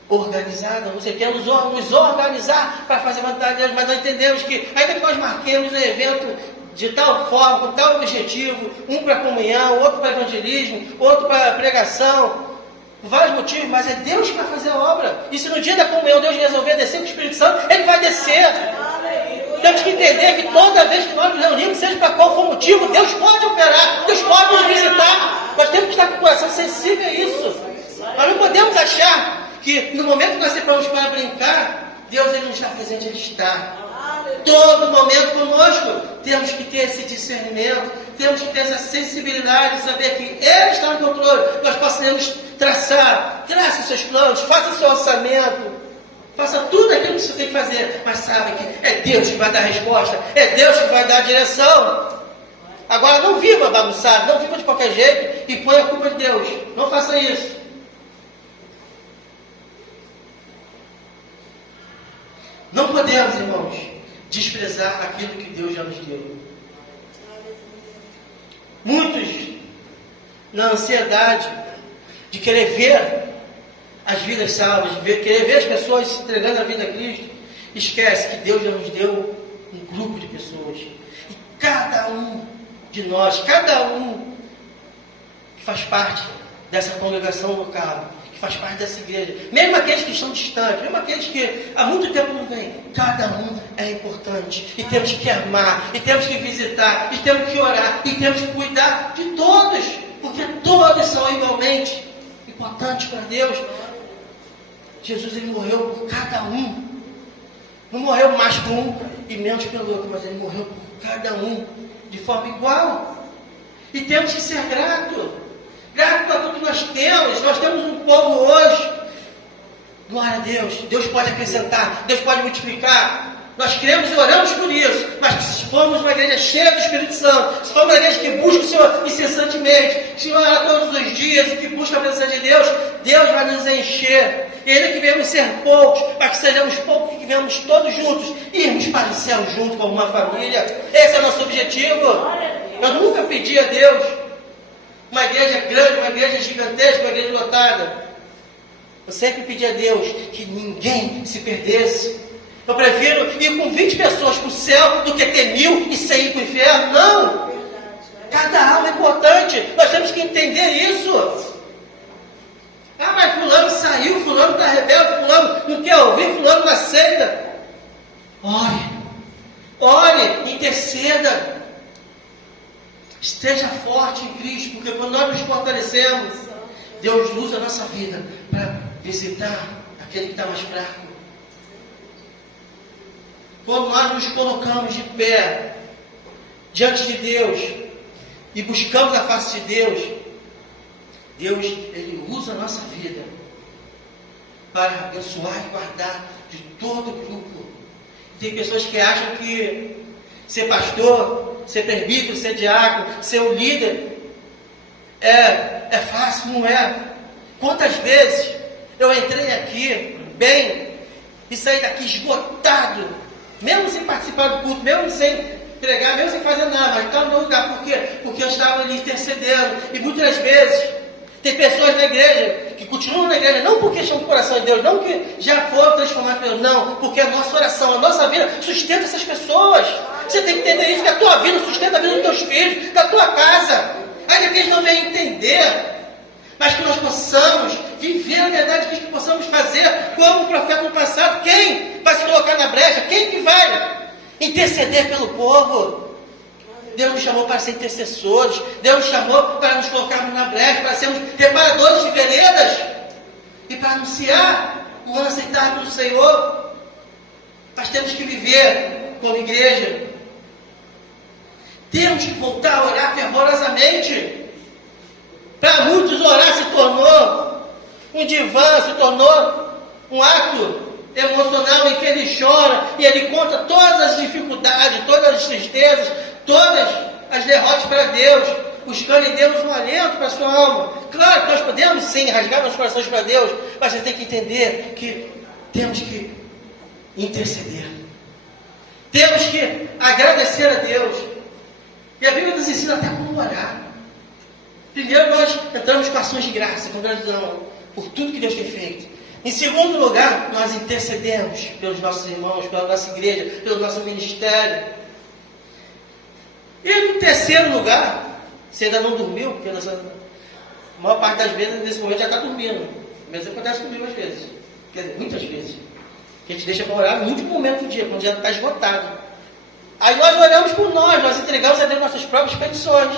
organizada. Você quer nos organizar para fazer a vontade de Deus, mas nós entendemos que, ainda que nós marquemos um evento de tal forma, com tal objetivo, um para comunhão, outro para evangelismo, outro para pregação, por vários motivos, mas é Deus que vai fazer a obra. E se no dia da comunhão Deus resolver descer com o Espírito Santo, Ele vai descer. Temos que entender que toda vez que nós nos reunimos, seja para qual for o motivo, Deus pode operar, Deus pode nos visitar. Nós temos que estar com o coração sensível a isso. Nós não podemos achar que no momento que nós separamos para brincar, Deus Ele não está presente, Ele está. Todo momento conosco. Temos que ter esse discernimento, temos que ter essa sensibilidade de saber que Ele está no controle. Nós traça seus planos, faça seu orçamento, faça tudo aquilo que você tem que fazer, mas sabe que é Deus que vai dar a resposta, é Deus que vai dar a direção. Agora não viva bagunçado, não viva de qualquer jeito e põe a culpa de Deus. Não faça isso. Não podemos, irmãos, desprezar aquilo que Deus já nos deu. Muitos, na ansiedade de querer ver as vidas salvas, de querer ver as pessoas se entregando a vida a Cristo, esquece que Deus já nos deu um grupo de pessoas. E cada um de nós, cada um que faz parte dessa congregação local, que faz parte dessa igreja, mesmo aqueles que estão distantes, mesmo aqueles que há muito tempo não vêm, cada um é importante. E temos que amar, e temos que visitar, e temos que orar, e temos que cuidar de todos, porque todos são igualmente importantes para Deus. Jesus, ele morreu por cada um. Não morreu mais por um e menos pelo outro, mas ele morreu por cada um de forma igual. E temos que ser gratos. Grato por tudo que nós temos. Nós temos um povo hoje. Glória a Deus. Deus pode acrescentar. Deus pode multiplicar. Nós cremos e oramos por isso. Mas se formos uma igreja cheia do Espírito Santo, se formos uma igreja que busca o Senhor incessantemente, que ora todos os dias e que busca a presença de Deus, Deus vai nos encher. E ainda que venhamos ser poucos, para que sejamos poucos e que venhamos todos juntos, irmos para o céu junto como uma família. Esse é o nosso objetivo. Eu nunca pedi a Deus uma igreja grande, uma igreja gigantesca, uma igreja lotada. Eu sempre pedi a Deus que ninguém se perdesse. Eu prefiro ir com 20 pessoas para o céu do que ter 1000 e 100 ir para o inferno. Não! Cada alma é importante. Nós temos que entender isso. Ah, mas fulano saiu, fulano está rebelde, fulano não quer ouvir, fulano não aceita. Ore, interceda. Esteja forte em Cristo, porque quando nós nos fortalecemos, Deus usa a nossa vida para visitar aquele que está mais fraco. Quando nós nos colocamos de pé diante de Deus e buscamos a face de Deus, Deus, ele usa a nossa vida para abençoar e guardar de todo o grupo. Tem pessoas que acham que ser pastor, ser presbítero, ser diácono, ser um líder é fácil, não é? Quantas vezes eu entrei aqui bem e saí daqui esgotado, mesmo sem participar do culto, mesmo sem pregar, mesmo sem fazer nada, mas estava no meu lugar. Por quê? Porque eu estava ali intercedendo. E muitas vezes tem pessoas na igreja que continuam na igreja, não porque estão no coração de Deus, não que já foram transformados por Deus, não, porque a nossa oração, a nossa vida sustenta essas pessoas. Você tem que entender isso, que a tua vida sustenta a vida dos teus filhos, da tua casa. Ainda que eles não venham entender, mas que nós possamos viver a verdade, que possamos fazer como o profeta no passado. Quem vai se colocar na brecha? Quem que vai interceder pelo povo? Deus nos chamou para ser intercessores. Deus nos chamou para nos colocarmos na brecha, para sermos reparadores de veredas e para anunciar o ano aceitável do Senhor. Nós temos que viver como igreja. Temos que voltar a orar fervorosamente. Para muitos, orar se tornou um divã, se tornou um ato emocional em que ele chora e ele conta todas as dificuldades, todas as tristezas, todas as derrotas para Deus, buscando em Deus um alento para a sua alma. Claro que nós podemos sim rasgar nossos corações para Deus, mas você tem que entender que temos que interceder. Temos que agradecer a Deus. E a Bíblia nos ensina até como orar. Primeiro, nós entramos com ações de graça, com gratidão por tudo que Deus tem feito. Em segundo lugar, nós intercedemos pelos nossos irmãos, pela nossa igreja, pelo nosso ministério. E no terceiro lugar, você ainda não dormiu, porque a maior parte das vezes, nesse momento, já está dormindo. Mas acontece comigo às vezes. Quer dizer, muitas vezes. Que a gente deixa para orar no último momento do dia, quando já está esgotado. Aí nós oramos por nós entregamos a Deus nossas próprias petições.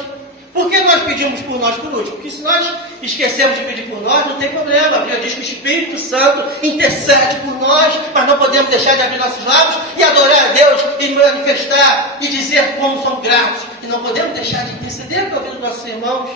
Por que nós pedimos por nós por último? Porque se nós esquecemos de pedir por nós, não tem problema. A Bíblia diz que o Espírito Santo intercede por nós, mas não podemos deixar de abrir nossos lábios e adorar a Deus e manifestar e dizer como somos gratos. E não podemos deixar de interceder pela vida dos nossos irmãos.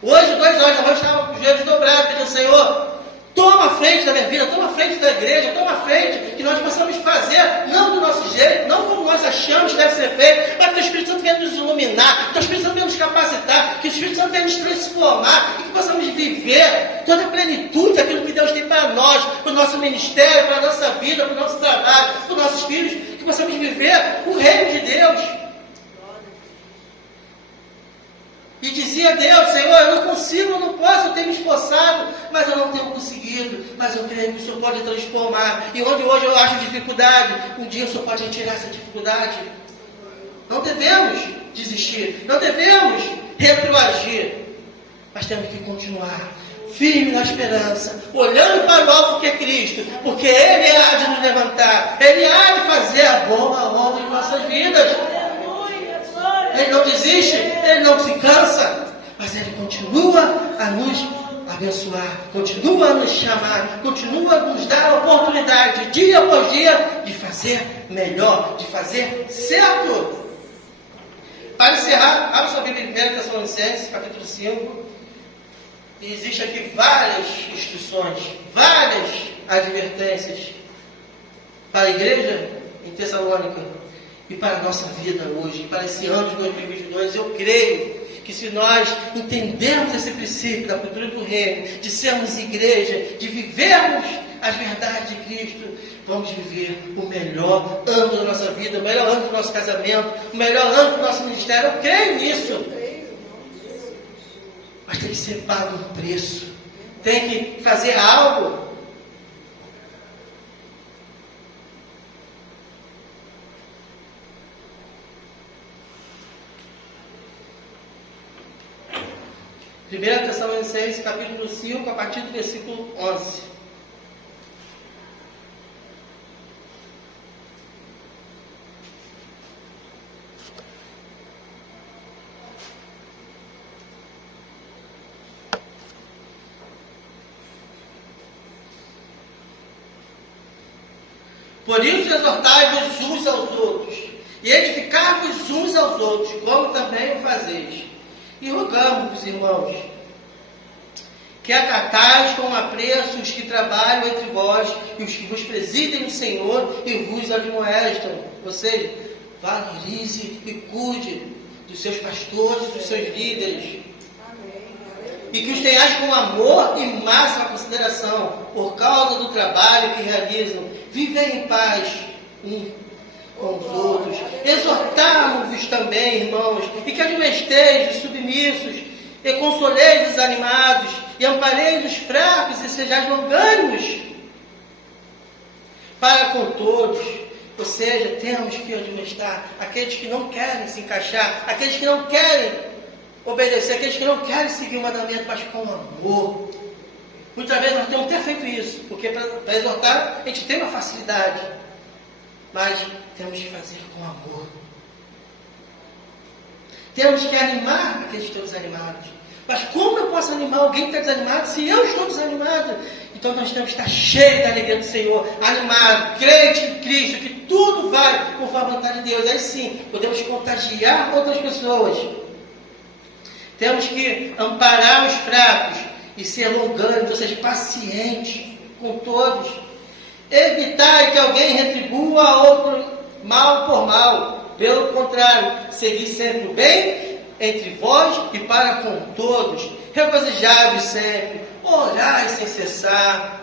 Hoje, 2 horas da manhã, eu estava com os joelhos dobrados, pedindo, Senhor, toma a frente da minha vida, toma a frente da igreja, toma a frente, que nós possamos fazer, não do nosso jeito, não como nós achamos que deve ser feito, mas que o Espírito Santo venha nos iluminar, que o Espírito Santo venha nos capacitar, que o Espírito Santo venha nos transformar, e que possamos viver toda a plenitude daquilo que Deus tem para nós, para o nosso ministério, para a nossa vida, para o nosso trabalho, para os nossos filhos, que possamos viver o reino de Deus. E dizia a Deus, Senhor, eu não consigo, eu não posso, eu tenho me esforçado, mas eu não tenho conseguido, mas eu creio que o Senhor pode transformar. E onde hoje eu acho dificuldade, um dia o Senhor pode retirar essa dificuldade. Não devemos desistir, não devemos retroagir, mas temos que continuar firme na esperança, olhando para o alvo que é Cristo, porque Ele há de nos levantar, Ele há de fazer a boa obra em nossas vidas. Ele não desiste, Ele não se cansa, mas Ele continua a nos abençoar, continua a nos chamar, continua a nos dar a oportunidade, dia após dia, de fazer melhor, de fazer certo. Para encerrar, abra sua Bíblia em 1 Tessalonicenses, capítulo 5, e existe aqui várias instruções, várias advertências para a igreja em Tessalônica, e para a nossa vida hoje, para esse ano de 2022, eu creio que se nós entendermos esse princípio da cultura do reino, de sermos igreja, de vivermos as verdades de Cristo, vamos viver o melhor ano da nossa vida, o melhor ano do nosso casamento, o melhor ano do nosso ministério. Eu creio nisso. Mas tem que ser pago um preço. Tem que fazer algo. Primeira Tessalonicenses, capítulo 5, a partir do versículo 11. Por isso exortai-vos uns aos outros, e edificai-vos uns aos outros, como também o fazeis. E rogamos-vos, irmãos, que acatais com apreço os que trabalham entre vós e os que vos presidem no Senhor e vos admoestam. Ou seja, valorize e cuide dos seus pastores, dos seus líderes. E que os tenhais com amor e máxima consideração, por causa do trabalho que realizam. Vivem em paz com os outros. Exortamos-vos também, irmãos, e que admoesteis os submissos, e consoleis os desanimados, e ampareis os fracos, e sejais longânimos para com todos. Ou seja, temos que admoestar aqueles que não querem se encaixar, aqueles que não querem obedecer, aqueles que não querem seguir o mandamento, mas com amor. Muitas vezes nós temos que ter feito isso, porque para exortar a gente tem uma facilidade, mas temos que fazer com amor. Temos que animar aqueles que estão desanimados. Mas como eu posso animar alguém que está desanimado se eu estou desanimado? Então nós temos que estar cheios da alegria do Senhor, animado, crente em Cristo, que tudo vai conforme a vontade de Deus. Aí sim, podemos contagiar outras pessoas. Temos que amparar os fracos e ser longânimos, ou seja, pacientes com todos. Evitar que alguém retribua a outro mal por mal. Pelo contrário, seguir sempre o bem entre vós e para com todos. Regozijai-vos sempre, orai sem cessar,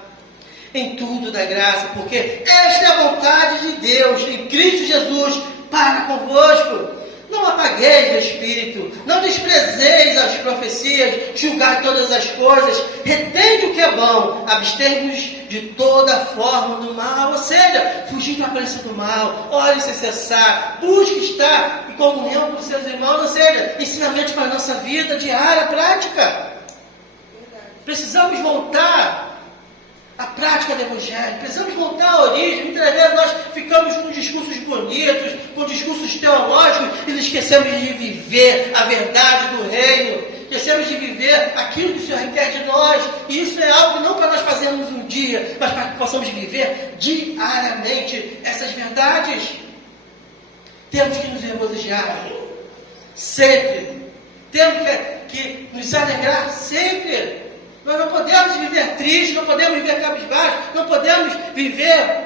em tudo da graça, porque esta é a vontade de Deus em Cristo Jesus para convosco. Não apagueis o Espírito, não desprezeis as profecias, julgai todas as coisas, retende o que é bom, abstei-vos de toda forma do mal, ou seja, fugir da aparência do mal, ore sem cessar, busque estar em comunhão com os seus irmãos, ou seja, ensinamentos para a nossa vida diária, prática. Precisamos voltar à prática do Evangelho, precisamos voltar à origem. Muitas vezes nós ficamos com discursos bonitos, com discursos teológicos e nos esquecemos de viver a verdade do reino, esquecemos de viver aquilo que o Senhor requer de nós, e isso é algo não para nós fazermos um dia, mas para que possamos viver diariamente essas verdades. Temos que nos regozijar sempre, temos que nos alegrar sempre. Nós não podemos viver tristes, não podemos viver cabisbaixo, não podemos viver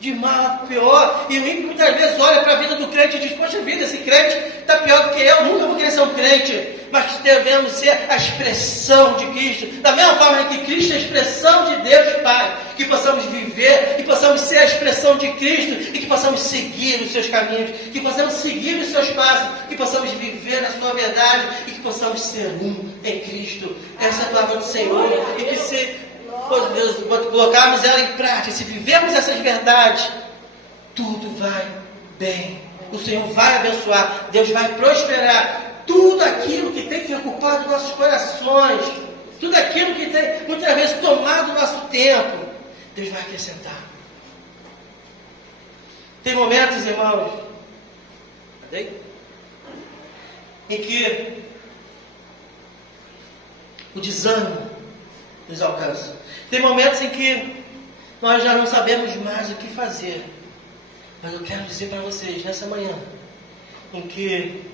de mal a pior. E o ímpio muitas vezes olha para a vida do crente e diz: poxa vida, esse crente está pior do que eu, nunca vou querer ser um crente. Mas devemos ser a expressão de Cristo, da mesma forma que Cristo é a expressão de Deus Pai, que possamos viver e possamos ser a expressão de Cristo e que possamos seguir os seus caminhos, que possamos seguir os seus passos, que possamos viver na sua verdade e que possamos ser um em Cristo. Essa é a palavra do Senhor. E que se colocarmos ela em prática, se vivermos essas verdades, tudo vai bem. O Senhor vai abençoar, Deus vai prosperar. Tudo aquilo que tem que ocupar dos nossos corações, tudo aquilo que tem muitas vezes tomado o nosso tempo, Deus vai acrescentar. Tem momentos, irmãos, em que o desânimo nos alcança. Tem momentos em que nós já não sabemos mais o que fazer. Mas eu quero dizer para vocês, nessa manhã, em que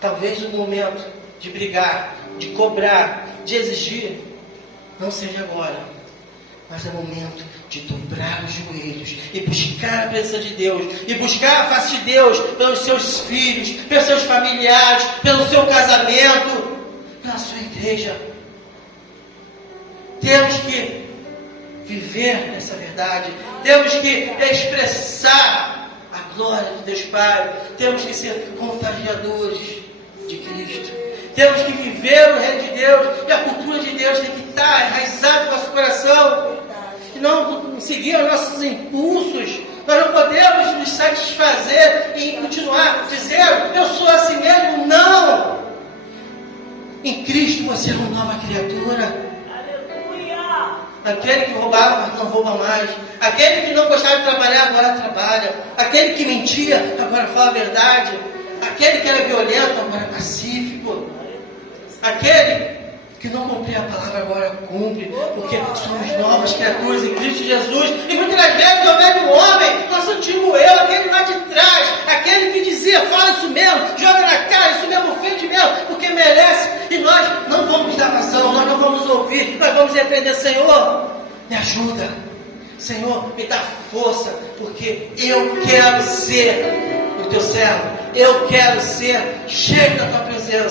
talvez o momento de brigar, de cobrar, de exigir, não seja agora, mas é momento de dobrar os joelhos e buscar a presença de Deus, e buscar a face de Deus pelos seus filhos, pelos seus familiares, pelo seu casamento, pela sua igreja. Temos que viver essa verdade, temos que expressar a glória de Deus Pai, temos que ser contagiadores de Cristo, temos que viver o reino de Deus, e a cultura de Deus tem que estar enraizada no nosso coração, e não seguir os nossos impulsos. Nós não podemos nos satisfazer e continuar dizendo: eu sou assim mesmo. Não! Em Cristo você é uma nova criatura. Aquele que roubava, não rouba mais. Aquele que não gostava de trabalhar, agora trabalha. Aquele que mentia, agora fala a verdade. Aquele que era violento, agora é pacífico. Aquele que não cumpria a palavra, agora cumpre. Porque somos novas criaturas em Cristo Jesus. E muitas vezes o velho homem, nosso antigo eu, aquele lá de trás, aquele que dizia: fala isso mesmo, joga na cara, isso mesmo, ofende mesmo, porque merece. E nós não vamos dar razão, nós não vamos ouvir, nós vamos repreender: Senhor, me ajuda, Senhor, me dá força, porque eu quero ser o teu servo, eu quero ser cheio da tua presença.